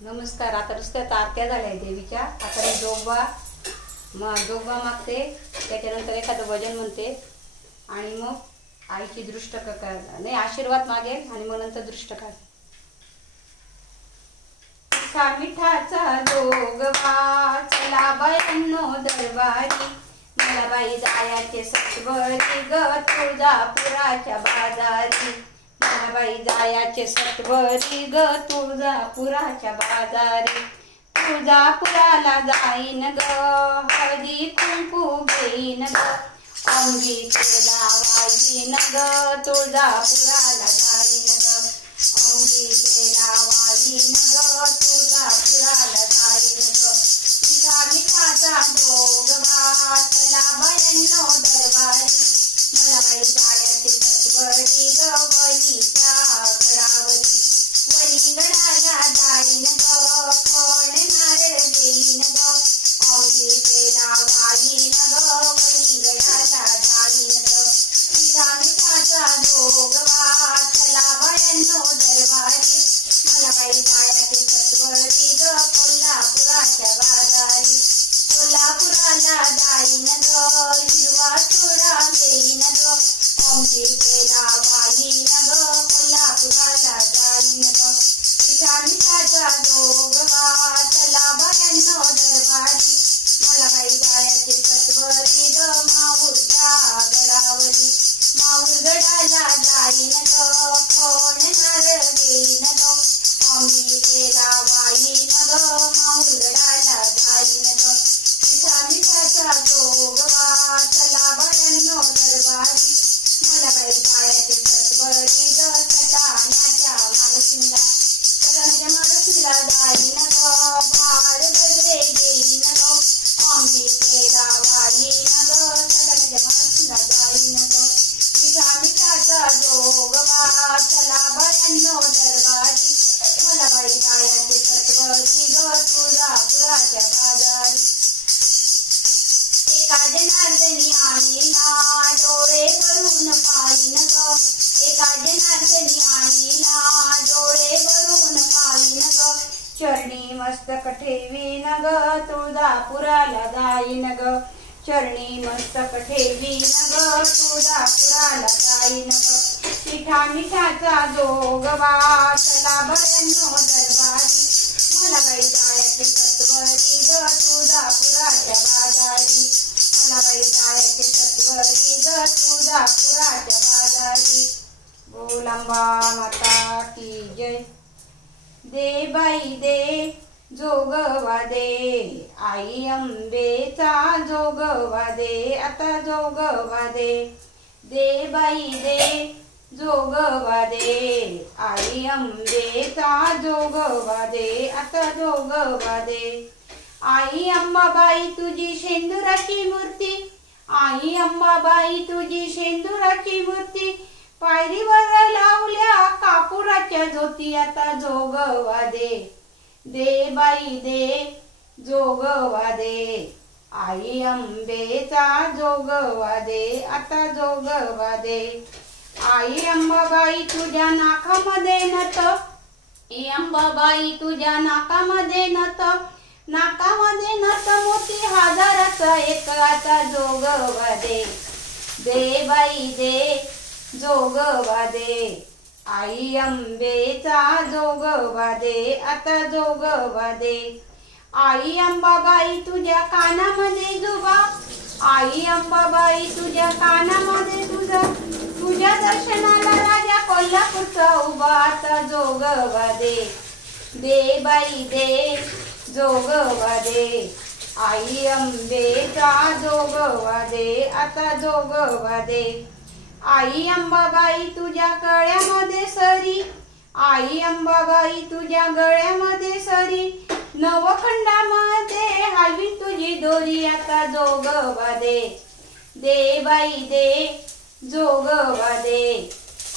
नमस्कार. आता नुसत्या आरत्या झाल्या देवीच्या. आता मी जोगवा मागते, त्याच्यानंतर एखादं भजन म्हणते आणि मग आईची दृष्ट नाही आशीर्वाद मागेल आणि मग नंतर दृष्ट काढ. मिठाचा जोगवा चला बायांनो दरबारी, मला बाई जायाचे सत्वरी ग तुळजापुराच्या बाजारी, मला बाई जायाचे सत्वरी ग तुळजापुराच्या बाजारी, तुळजापुराला जाईन ग हळदी कुंकू घेईन ग, अंगीचे लावाईन ग तुळजापुराला जाईन ग, अंगीचे लावाईन ग तुळजापुराला जाईन ग. मिठाचा जोगवा चला बायांनो दरबारी, मला बाई जायाचे सत्वरी ग वलीच्या गडावरी, वलीगडाला जाईन ग फळ नारळ देईन ग, अंगीचे लावाईन ग वलीगडाला जाईन ग. मिठाचा जोगवा चला बायांनो दरबारी, मला बाई जायाचे सत्वरी ग कोल्हापुराच्या बाजारी, कोल्हापुराला जाईन ग हिरवा चुडा घेईन ग, अंगीचे लावाईन ग कोल्हापुराला जाईन ग. मिठाचा जोगवा चला बायांनो दरबारी, मला बाई जायाचे सत्वरी ग माहूरच्या गडावरी, माहूरगडाला जाईन ग फळ नारळ देईन ग, अंगीचे लावाईन ग माहूरगडाला जाईन ग. मिठाचा जोगवा चला बायांनो दरबारी, मला बाई जायाचे सत्वरी ग सटाण्याच्या मागशिंगा, सटाण्याच्या मागशिंगा जाईन ग भार गजरे घेईन ग, अंगीचे लावाईन ग सटाण्याच्या मागशिंगा जाईन ग. मिठाचा जोगवा चला बायांनो दरबारी, मला बाई जायाचे सत्वरी ग तुळजापुराच्या बाजारी. एका जनार्दनी आईला डोळे भरून पाहिन ग, एका जनार्दनी आईला डोळे भरून पाहिन ग, चरणी मस्तक ठेवीन ग तुळजापुराला जाईन ग, चरणी मस्तक ठेवीन ग तुळजापुराला जाईन ग. मिठाचा जोगवा चला बायांनो दरबारी, मला बाई जायाचे सत्वरी ग तुळजापुराच्या बाजारी, मला बाई जायाचे सत्वरी ग तुळजापुराच्या बाजारी. बोल अंबा माता की जय. दे बाई दे जोगवा दे, आई अंबेचा जोगवा दे, आता जोगवा दे. दे बाई दे जोगवा दे, आई अंबेचा जोगवा दे, आता जोगवा दे. आई अंबाबाई तुझी शेंदुराची मूर्ती, आई अंबाबाई तुझी शेंदुराची मूर्ती, पायरीवर लावल्या कापुराच्या ज्योती, आता जोगवा दे. दे बाई दे जोगवा दे, आई अंबेचा जोगवा दे, आता जोगवा दे. आई अंबाबाई तुझ्या नाकामध्ये नथ, आई अंबाबाई तुझ्या नाकामध्ये नथ, नाकामध्ये नथ मोती हजाराचा एक, आता जोगवा दे. दे बाई दे जोगवा दे, आई अंबेचा जोगवा दे, आता जोगवा दे. आई अंबाबाई तुझ्या कानामध्ये जुबा, आई अंबाबाई तुझ्या कानामध्ये तुझा, तुझ्या दर्शनाला राजा कोल्हापूरचा उभा, आता जोगवा दे. दे बाई दे जोगवा दे, आई अंबेचा जोगवा दे, आता जोगवा दे. आई अंबाबाई तुझ्या गळ्यामध्ये सरी, आई अंबाबाई तुझ्या गळ्यामध्ये सरी, नवखंडामध्ये हलवी तुझी दोरी, आता जोगवा दे. दे बाई दे जोगवा दे,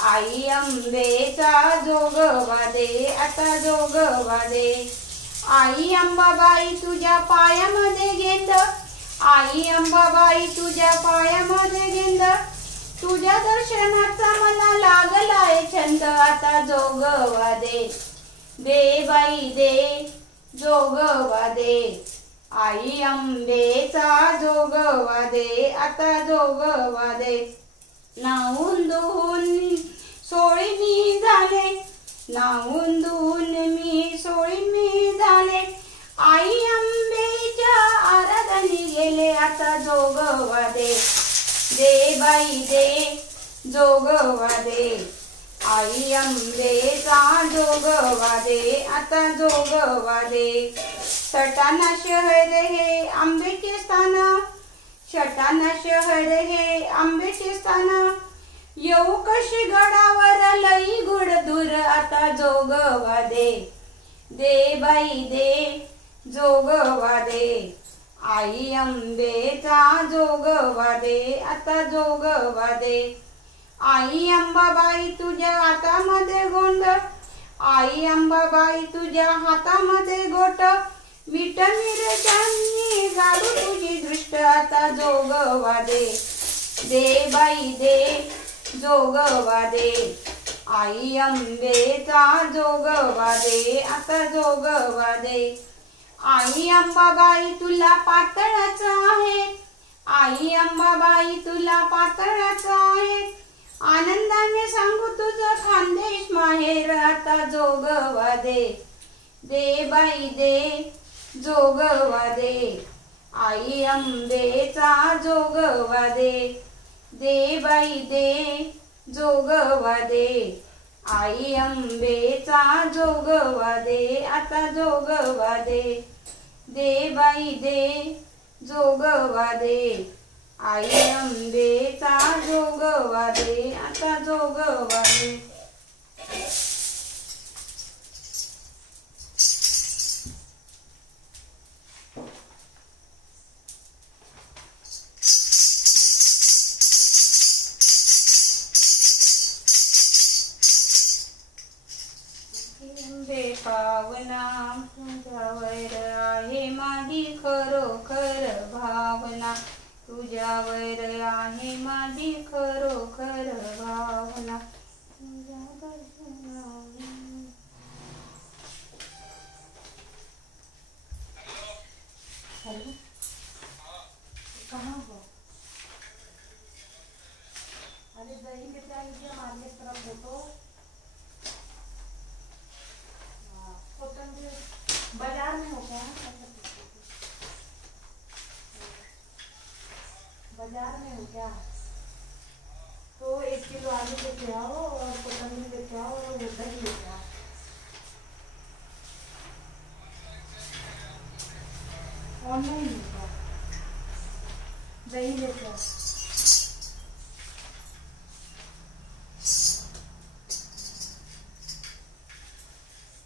आई अंबेचा जोगवा दे, आता जोगवा दे. आई अंबाबाई तुझ्या पायामध्ये गेंद, आई अंबाबाई तुझ्या पायामध्ये गेंद, तुझ्या दर्शनाचा मला लागलाय छंद, आता जोगवा दे. दे बाई दे जोगवा दे, आई अंबेचा जोगवा दे, आता जोगवा दे. नाहून धुवून सोळी मी झाले, नाहून धुवून मी सोळी मी झाले, आई अंबेच्या आराधनी गेले, आता जोगवा दे. दे बाई दे जोगवा दे, आई अंबेचा जोगवा दे, आता जोगवा दे. सटाणा शहर हे आंबेचे स्थान, सटाणा शहर हे आंबेचे स्थान, येऊ कशी गडावर लई गुड दूर, आता जोगवा दे. दे बाई दे जोगवा दे, आई अंबेचा जोगवा दे, आता जोगवा दे. आई अंबाबाई तुझ्या हातामध्ये गोंड, आई अंबाबाई तुझ्या हातामध्ये गोट, मीठ मिरच्यांनी गाडू तुझी दृष्ट, आता जोगवा दे. दे बाई दे जोगवा दे, आई अंबेचा जोगवा दे, आता जोगवा दे. आई अंबाबाई तुला पातळच आहे, आई अंबाबाई तुला पातळच आहे, आनंदाने सांगू तुझं खानदेश माहेर, आता जोगवा दे. दे बाई दे जोगवा दे, आई अंबेचा जोगवा दे. दे बाई दे जोगवा दे, आई अंबेचा जोगवा दे, आता जोगवा दे. दे बाई दे जोगवा दे, आई अंबेचा जोगवा दे, आता जोगवा दे. अंबे पावना तुझ्यावर आहे माझी खरोखर भावना, तुझ्यावर आहे माझी खरोखर भावना. हेलो कहाँ हो? अरे दही लेते आइए मारने तरफ फोटो. बाजार में हो क्या? बाजार में हो क्या? तो 1 किलो आलू लेके आओ और कोतंबरी लेके आओ और दही लेके आओ. ऑनलाइन होगा, दही लेके आओ.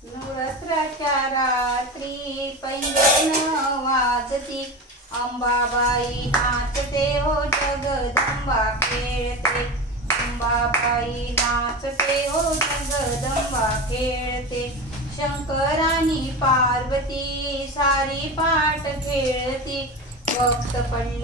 नवरात्राच्या रात्री पैंजण वाजती, अंबाबाई नाचते हो जगदंबा खेळते, अंबाबाई नाचते हो जगदंबा खेळते. शंकरानी पार्वती सारी पाठ खेळती, वक्त पडला